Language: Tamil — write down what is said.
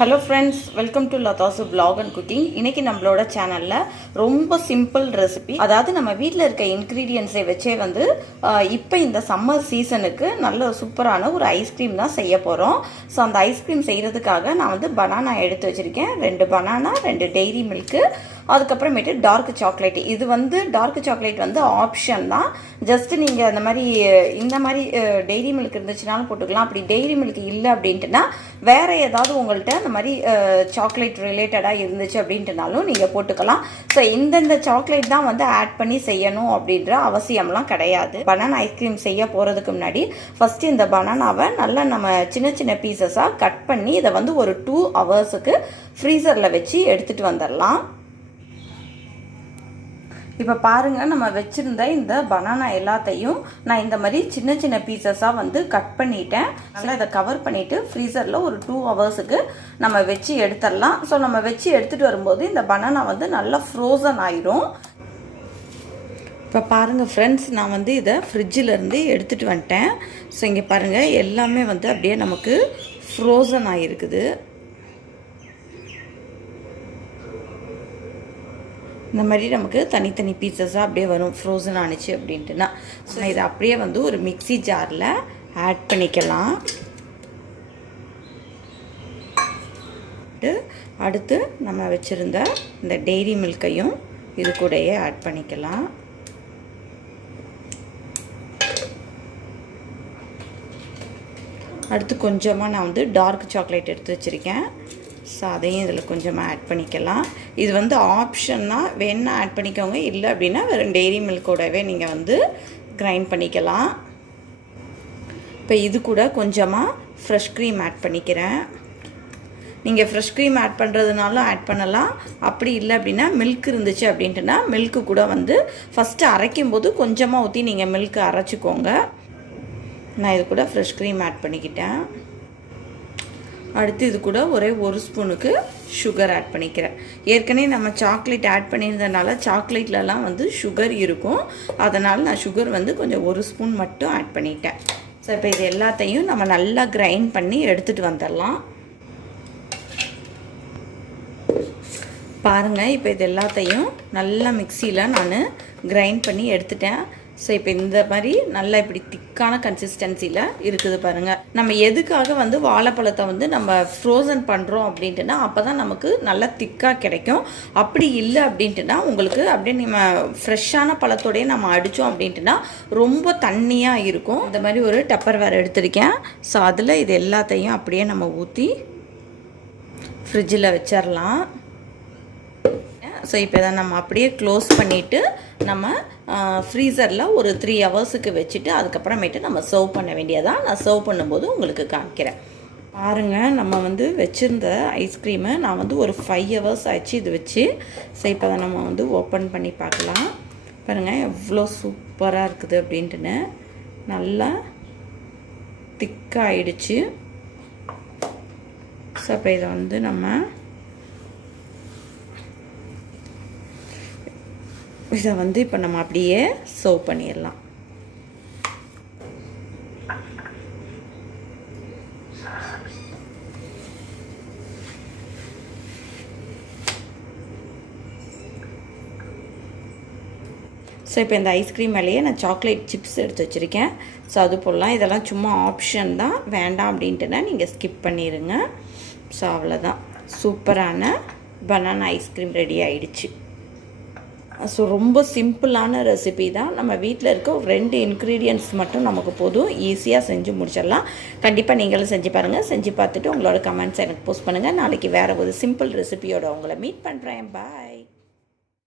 Hello friends, welcome to Latha's vlog and cooking. இன்றைக்கி நம்மளோட சேனலில் ரொம்ப சிம்பிள் ரெசிபி, அதாவது நம்ம வீட்டில் இருக்க இன்க்ரீடியன்ஸை வச்சே வந்து இப்போ இந்த சம்மர் சீசனுக்கு நல்ல சூப்பரான ஒரு ஐஸ்கிரீம் தான் செய்ய போகிறோம். ஸோ அந்த ஐஸ்கிரீம் செய்கிறதுக்காக நான் வந்து பனானா எடுத்து வச்சுருக்கேன். 2 பனானா, 2 டெய்ரி மில்க்கு, அதுக்கப்புறமேட்டு டார்க் சாக்லேட். இது வந்து டார்க் சாக்லேட் வந்து ஆப்ஷன் தான். ஜஸ்ட்டு நீங்கள் இந்த மாதிரி டெய்ரி மில்க் இருந்துச்சுனாலும் போட்டுக்கலாம். அப்படி டெய்ரி மில்க் இல்லை அப்படின்ட்டுனா வேறு ஏதாவது உங்கள்கிட்ட இந்த மாதிரி சாக்லேட் ரிலேட்டடாக இருந்துச்சு அப்படின்ட்டுனாலும் நீங்கள் போட்டுக்கலாம். ஸோ இந்தந்த சாக்லேட் தான் வந்து ஆட் பண்ணி செய்யணும் அப்படின்ற அவசியம்லாம் கிடையாது. பனானா ஐஸ்கிரீம் செய்ய போகிறதுக்கு முன்னாடி ஃபஸ்ட்டு இந்த பனானாவை நல்லா நம்ம சின்ன சின்ன பீசஸாக கட் பண்ணி இதை வந்து ஒரு 2 ஹவர்ஸுக்கு ஃப்ரீசரில் வச்சு எடுத்துகிட்டு வந்துடலாம். இப்போ பாருங்கள், நம்ம வச்சுருந்த இந்த பனானா எல்லாத்தையும் நான் இந்த மாதிரி சின்ன சின்ன பீசஸாக வந்து கட் பண்ணிட்டேன். நல்லா இதை கவர் பண்ணிவிட்டு ஃப்ரீசரில் ஒரு 2 ஹவர்ஸுக்கு நம்ம வச்சு எடுத்துடலாம். ஸோ நம்ம வச்சு எடுத்துகிட்டு வரும்போது இந்த பனானா வந்து நல்லா ஃப்ரோசன் ஆயிரும். இப்போ பாருங்கள் ஃப்ரெண்ட்ஸ், நான் வந்து இதை ஃப்ரிட்ஜிலேருந்து எடுத்துகிட்டு வந்துட்டேன். ஸோ இங்கே பாருங்கள், எல்லாமே வந்து அப்படியே நமக்கு ஃப்ரோசன் ஆகிருக்குது. இந்த மாதிரி நமக்கு தனித்தனி பீசஸாக அப்படியே வரும் ஃப்ரோசன் ஆனிச்சு அப்படின்ட்டுனா. ஸோ இதை அப்படியே வந்து ஒரு மிக்ஸி ஜாரில் ஆட் பண்ணிக்கலாம். அடுத்து நம்ம வச்சுருந்த இந்த டெய்ரி மில்கையும் இது கூடயே ஆட் பண்ணிக்கலாம். அடுத்து கொஞ்சமாக நான் வந்து டார்க் சாக்லேட் எடுத்து வச்சுருக்கேன். ஸோ அதையும் இதில் கொஞ்சமாக ஆட் பண்ணிக்கலாம். இது வந்து ஆப்ஷன்னா வேணா ஆட் பண்ணிக்கோங்க, இல்லை அப்படின்னா வெறும் டெய்ரி மில்கோடவே நீங்கள் வந்து கிரைண்ட் பண்ணிக்கலாம். இப்போ இது கூட கொஞ்சமாக ஃப்ரெஷ் க்ரீம் ஆட் பண்ணிக்கிறேன். நீங்கள் ஃப்ரெஷ் க்ரீம் ஆட் பண்ணுறதுனாலும் ஆட் பண்ணலாம். அப்படி இல்லை அப்படின்னா மில்க் இருந்துச்சு அப்படின்ட்டுனா மில்க்கு கூட வந்து ஃபஸ்ட்டு அரைக்கும்போது கொஞ்சமாக ஊற்றி நீங்கள் மில்க்கு அரைச்சிக்கோங்க. நான் இது கூட ஃப்ரெஷ் க்ரீம் ஆட் பண்ணிக்கிட்டேன். அடுத்து இது கூட ஒரே 1 ஸ்பூனுக்கு சுகர் ஆட் பண்ணிக்கிறேன். ஏற்கனவே நம்ம சாக்லேட் ஆட் பண்ணியிருந்தனால சாக்லேட்லலாம் வந்து சுகர் இருக்கும். அதனால் நான் சுகர் வந்து கொஞ்சம் 1 ஸ்பூன் மட்டும் ஆட் பண்ணிட்டேன். ஸோ இப்போ இது எல்லாத்தையும் நம்ம நல்லா கிரைண்ட் பண்ணி எடுத்துகிட்டு வந்துடலாம். பாருங்கள், இப்போ இது எல்லாத்தையும் நல்லா மிக்சியில் நான் கிரைண்ட் பண்ணி எடுத்துட்டேன். ஸோ இப்போ இந்த மாதிரி நல்லா இப்படி திக்கான கன்சிஸ்டன்சியில் இருக்குது பாருங்கள். நம்ம எதுக்காக வந்து வாழைப்பழத்தை வந்து நம்ம ஃப்ரோசன் பண்ணுறோம் அப்படின்ட்டுனா அப்போ தான் நமக்கு நல்லா திக்காக கிடைக்கும். அப்படி இல்லை அப்படின்ட்டுனா உங்களுக்கு அப்படியே நம்ம ஃப்ரெஷ்ஷான பழத்தோடையே நம்ம அடித்தோம் அப்படின்ட்டுனா ரொம்ப தண்ணியாக இருக்கும். இந்த மாதிரி ஒரு டப்பர் வேறு எடுத்திருக்கேன். ஸோ அதில் இது எல்லாத்தையும் அப்படியே நம்ம ஊற்றி ஃப்ரிட்ஜில் வச்சிடலாம். ஸோ இப்போ இதை நம்ம அப்படியே க்ளோஸ் பண்ணிவிட்டு நம்ம ஃப்ரீசரில் ஒரு 3 ஹவர்ஸுக்கு வச்சுட்டு அதுக்கப்புறமேட்டு நம்ம சர்வ் பண்ண வேண்டியதான். நான் சர்வ் பண்ணும்போது உங்களுக்கு காமிக்கிறேன். பாருங்கள், நம்ம வந்து வச்சுருந்த ஐஸ்கிரீமை நான் வந்து ஒரு 5 ஹவர்ஸ் ஆச்சு இது வச்சு. ஸோ இப்போ அதை நம்ம வந்து ஓப்பன் பண்ணி பார்க்கலாம். பாருங்கள் எவ்வளோ சூப்பராக இருக்குது அப்படின்ட்டுன்னு. நல்லா திக்காகிடுச்சு. ஸோ இப்போ இதை வந்து இதை வந்து இப்போ நம்ம அப்படியே சர்வ் பண்ணிடலாம். ஸோ இப்போ இந்த ஐஸ்கிரீம் மேலேயே நான் சாக்லேட் சிப்ஸ் எடுத்து வச்சுருக்கேன். ஸோ அது போடலாம். இதெல்லாம் சும்மா ஆப்ஷன் தான், வேண்டாம் அப்படின்ட்டுனா நீங்கள் ஸ்கிப் பண்ணிடுங்க. ஸோ அவ்வளோதான், சூப்பரான பனானா ஐஸ்கிரீம் ரெடி ஆகிடுச்சு. ஸோ ரொம்ப சிம்பிளான ரெசிபி தான். நம்ம வீட்டில் இருக்க 2 இன்க்ரீடியன்ட்ஸ் மட்டும் நமக்கு போதும், ஈஸியாக செஞ்சு முடிச்சிடலாம். கண்டிப்பாக நீங்களும் செஞ்சு பாருங்கள். செஞ்சு பார்த்துட்டு உங்களோட கமெண்ட்ஸ் எனக்கு போஸ்ட் பண்ணுங்கள். நாளைக்கு வேறு ஒரு சிம்பிள் ரெசிபியோட உங்களை மீட் பண்ணுறேன். பாய்.